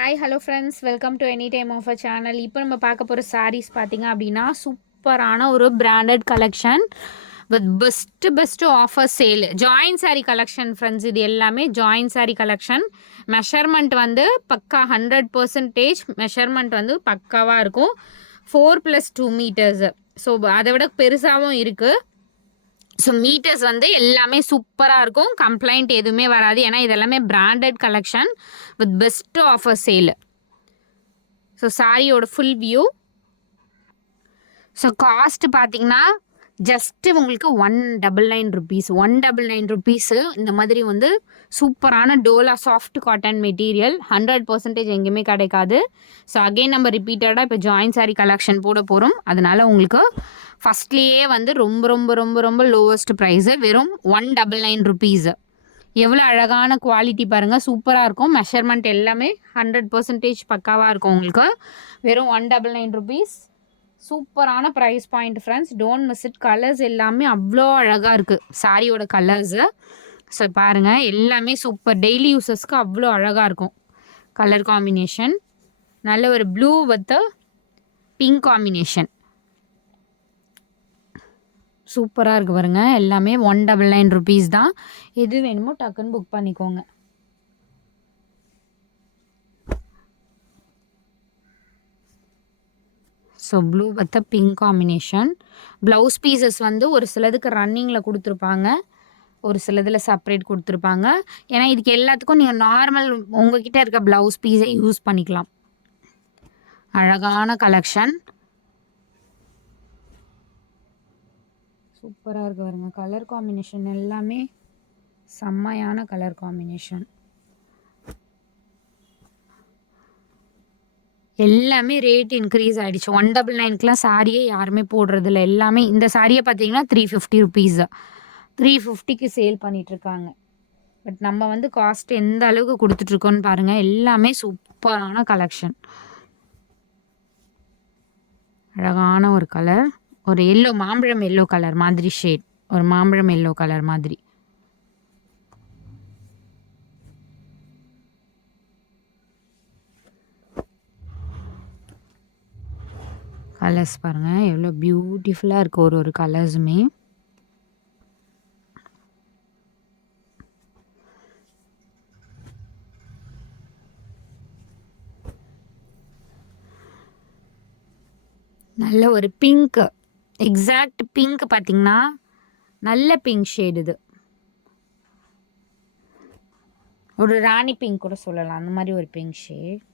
Hi hello friends, welcome to any time of a channel. இப்போ நம்ம பார்க்க போகிற சாரீஸ் பார்த்தீங்க அப்படின்னா சூப்பரான ஒரு branded collection with best offer sale join sari collection friends. இது எல்லாமே ஜாயின் சாரீ கலெக்ஷன். மெஷர்மெண்ட் வந்து பக்கா 100% மெஷர்மெண்ட் வந்து பக்காவாக இருக்கும். 4+2 மீட்டர்ஸ். ஸோ அதை விட பெருசாகவும் இருக்குது. ஸோ மீட்டர்ஸ் வந்து எல்லாமே சூப்பராக இருக்கும். கம்ப்ளைண்ட் எதுவுமே வராது. ஏன்னா இதெல்லாமே branded collection with best offer sale. So சாரியோட ஃபுல் வியூ. ஸோ காஸ்ட் பார்த்தீங்கன்னா ஜஸ்ட்டு உங்களுக்கு 199 ருபீஸ். 199 ருபீஸு. இந்த மாதிரி வந்து சூப்பரான டோலா சாஃப்ட் காட்டன் மெட்டீரியல் 100% எங்கேயுமே கிடைக்காது. ஸோ அகெயின் நம்ம ரிப்பீட்டடாக இப்போ ஜாயின் சாரீ கலெக்ஷன் போட போகிறோம். அதனால் உங்களுக்கு ஃபஸ்ட்லேயே வந்து ரொம்ப ரொம்ப ரொம்ப ரொம்ப லோவஸ்ட் ப்ரைஸு வெறும் 199 ருபீஸு. எவ்வளோ அழகான குவாலிட்டி பாருங்கள், சூப்பராக இருக்கும். மெஷர்மெண்ட் எல்லாமே 100% பக்காவாக இருக்கும். உங்களுக்கு வெறும் 199 ருபீஸ். சூப்பரான price point friends. Don't miss it. Colours எல்லாமே அவ்வளோ அழகாக இருக்குது சாரியோட கலர்ஸு. ஸோ பாருங்கள், எல்லாமே சூப்பர். டெய்லி யூஸஸ்க்கு அவ்வளோ அழகாக இருக்கும். கலர் காம்பினேஷன் நல்ல ஒரு ப்ளூ வித் பிங்க் காம்பினேஷன் சூப்பராக இருக்குது பாருங்கள். எல்லாமே 199 ருபீஸ் தான். எது வேணுமோ டக்குன்னு புக் பண்ணிக்கோங்க. So blue with pink combination. Blouse pieces வந்து ஒரு சிலதுக்கு ரன்னிங்கில் கொடுத்துருப்பாங்க, ஒரு சிலதில் செப்பரேட் கொடுத்துருப்பாங்க. ஏன்னா இதுக்கு எல்லாத்துக்கும் நீங்கள் நார்மல் உங்ககிட்ட இருக்க ப்ளவுஸ் பீஸை யூஸ் பண்ணிக்கலாம். அழகான கலெக்ஷன் சூப்பராக இருக்கு பாருங்க. கலர் காம்பினேஷன் எல்லாமே செம்மையான கலர் காம்பினேஷன். எல்லாமே ரேட் இன்க்ரீஸ் ஆகிடுச்சு. 199க்குலாம் சாரியே யாருமே போடுறதில்ல. எல்லாமே இந்த சாரியை பார்த்தீங்கன்னா 350 ருபீஸ், 350க்கு சேல் பண்ணிகிட்ருக்காங்க. பட் நம்ம வந்து காஸ்ட் எந்த அளவுக்கு கொடுத்துட்ருக்கோன்னு பாருங்கள். எல்லாமே சூப்பரான கலெக்ஷன். அழகான ஒரு கலர், ஒரு எல்லோ, மாம்பழம் எல்லோ கலர் மாதிரி ஷேட், ஒரு மாம்பழம் எல்லோ கலர் மாதிரி. கலர்ஸ் பாருங்கள் எவ்வளோ பியூட்டிஃபுல்லாக இருக்குது ஒரு ஒரு கலர்ஸுமே. நல்ல ஒரு பிங்க், எக்ஸாக்ட் பிங்க் பார்த்தீங்கன்னா நல்ல பிங்க் ஷேடு. இது ஒரு ராணி பிங்க் கூட சொல்லலாம், அந்த மாதிரி ஒரு பிங்க் ஷேட்.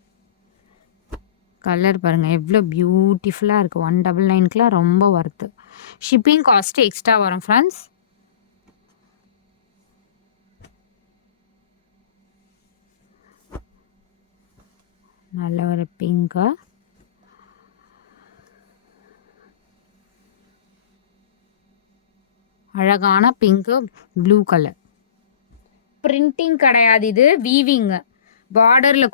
கலர் பாருங்கள் எவ்வளோ பியூட்டிஃபுல்லாக இருக்குது. 199க்குலாம் ரொம்ப ஒர்த்து. ஷிப்பிங் காஸ்ட்டு எக்ஸ்ட்ரா வரும் ஃப்ரெண்ட்ஸ். நல்ல ஒரு பிங்க்கு, அழகான பிங்க்கு, ப்ளூ கலர். பிரிண்டிங் கிடையாது, இது வீவிங்கு. பார்டரில்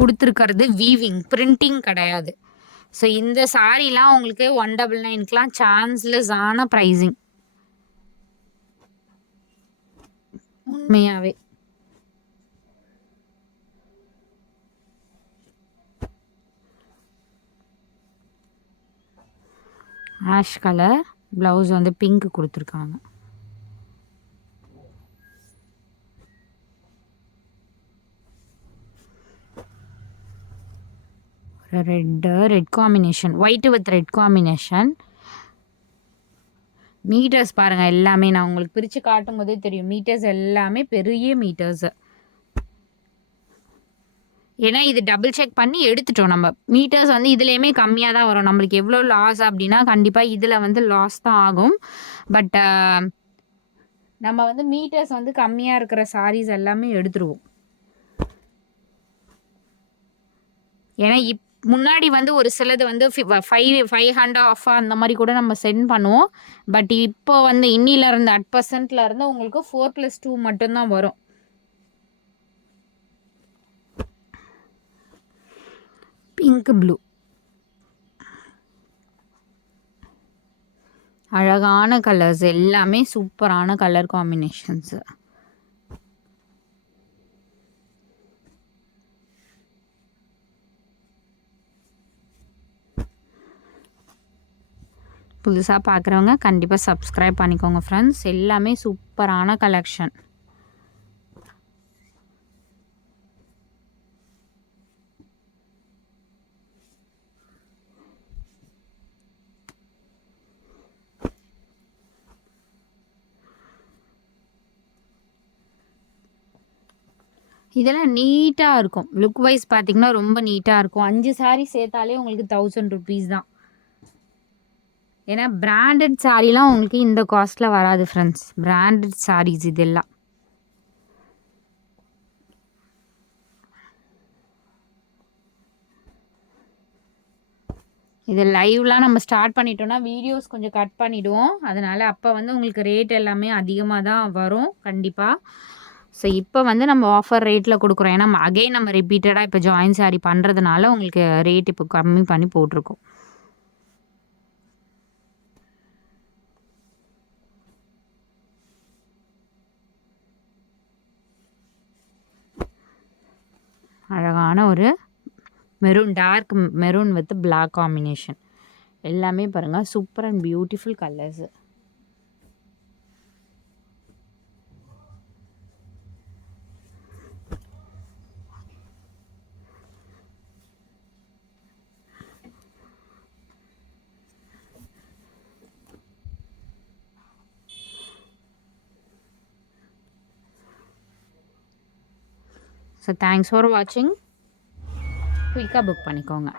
கொடுத்துருக்கிறது வீவிங், பிரிண்டிங் கிடையாது. ஸோ இந்த சாரீலாம் உங்களுக்கு 199க்குலாம் சான்ஸ்லெஸ் ஆன ப்ரைஸிங் உண்மையாகவே. ஆஷ் கலர், ப்ளவுஸ் வந்து பிங்க் கொடுத்துருக்காங்க. Red combination, white with red combination. Metres பாருங்கள் எல்லாமே நான் உங்களுக்கு பிரித்து காட்டும் போதே தெரியும். மீட்டர்ஸ் எல்லாமே பெரிய மீட்டர்ஸு. ஏன்னா இது டபுள் செக் பண்ணி எடுத்துட்டோம் நம்ம. மீட்டர்ஸ் வந்து இதுலேயுமே கம்மியாக தான் வரும். நம்மளுக்கு எவ்வளோ லாஸ் அப்படின்னா கண்டிப்பாக இதில் வந்து லாஸ் தான் ஆகும். பட் நம்ம வந்து மீட்டர்ஸ் வந்து கம்மியாக இருக்கிற சாரீஸ் எல்லாமே எடுத்துருவோம். ஏன்னா முன்னாடி வந்து ஒரு சிலது வந்து 500 ஆஃப் அந்த மாதிரி கூட நம்ம சென்ட் பண்ணுவோம். பட் இப்போ வந்து இன்னிலேருந்து 8%லேருந்து உங்களுக்கு 4+2 மட்டும்தான் வரும். பிங்க் ப்ளூ, அழகான கலர்ஸ் எல்லாமே சூப்பரான கலர் காம்பினேஷன்ஸு. புதுசாக பார்க்குறவங்க கண்டிப்பாக சப்ஸ்கிரைப் பண்ணிக்கோங்க ஃப்ரெண்ட்ஸ். எல்லாமே சூப்பரான கலெக்ஷன். இதெல்லாம் நீட்டாக இருக்கும். லுக் வைஸ் பார்த்தீங்கன்னா ரொம்ப நீட்டாக இருக்கும். 5 சாரீ சேர்த்தாலே உங்களுக்கு 1000 ருபீஸ் தான். ஏன்னா பிராண்டட் சாரீலாம் உங்களுக்கு இந்த காஸ்ட்டில் வராது ஃப்ரெண்ட்ஸ். பிராண்டட் சாரீஸ் இதெல்லாம். இது லைவ்லாம் நம்ம ஸ்டார்ட் பண்ணிட்டோம்னா வீடியோஸ் கொஞ்சம் கட் பண்ணிவிடுவோம். அதனால் அப்போ வந்து உங்களுக்கு ரேட் எல்லாமே அதிகமாக தான் வரும் கண்டிப்பாக. ஸோ இப்போ வந்து நம்ம ஆஃபர் ரேட்டில் கொடுக்குறோம். ஏன்னா அகைன் நம்ம ரிப்பீட்டடாக இப்போ ஜாயின் சாரீ பண்ணுறதுனால உங்களுக்கு ரேட் இப்போ கம்மி பண்ணி போட்டிருக்கோம். அழகான ஒரு maroon, dark maroon with black combination. எல்லாமே பாருங்கள் super and beautiful colours. So thanks for வாட்சிங். குயிக்காக புக் பண்ணிக்கோங்க.